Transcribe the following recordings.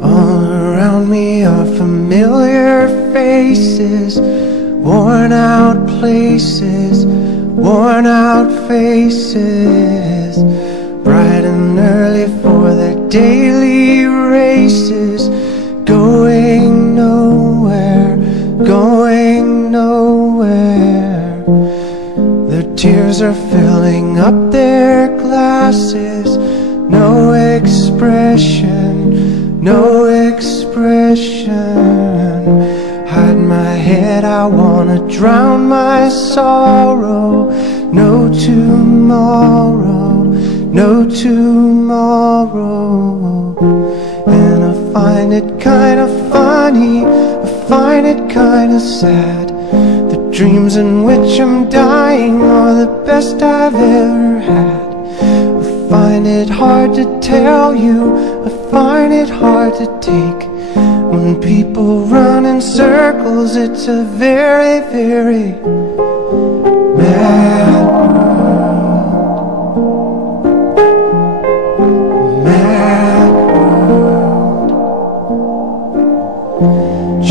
All around me are familiar faces, worn out places, worn out faces, bright and early for their daily races, going nowhere, going nowhere. Their tears are filling up their glasses, no expression, no expression. Hide my head, I wanna drown my sorrow. No tomorrow, no tomorrow. And I find it kinda funny, I find it kinda sad. The dreams in which I'm dying are the best I've ever had. I find it hard to tell you, I find it hard to take. When people run in circles, it's a very, very mad world. Mad world.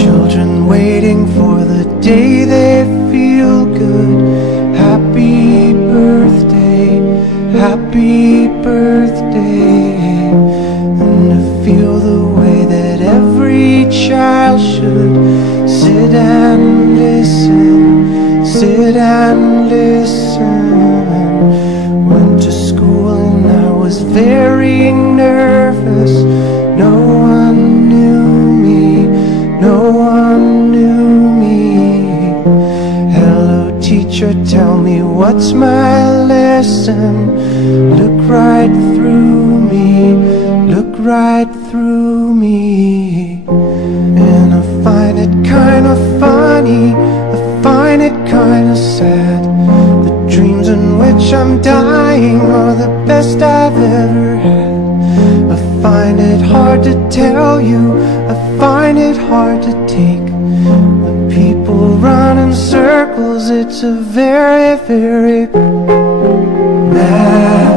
Children waiting for the day they feel good. Happy birthday, happy birthday. And to feel the way that every child should sit and listen, sit and listen. Went to school and I was very nervous. No one knew me, no one knew me. Hello teacher, tell me what's my lesson. Look right through me, look right through me. And I find it kinda funny, I find it kinda sad. The dreams in which I'm dying are the best I've ever had. I find it hard to tell you, I find it hard to take. When people run in circles, it's a very, very mad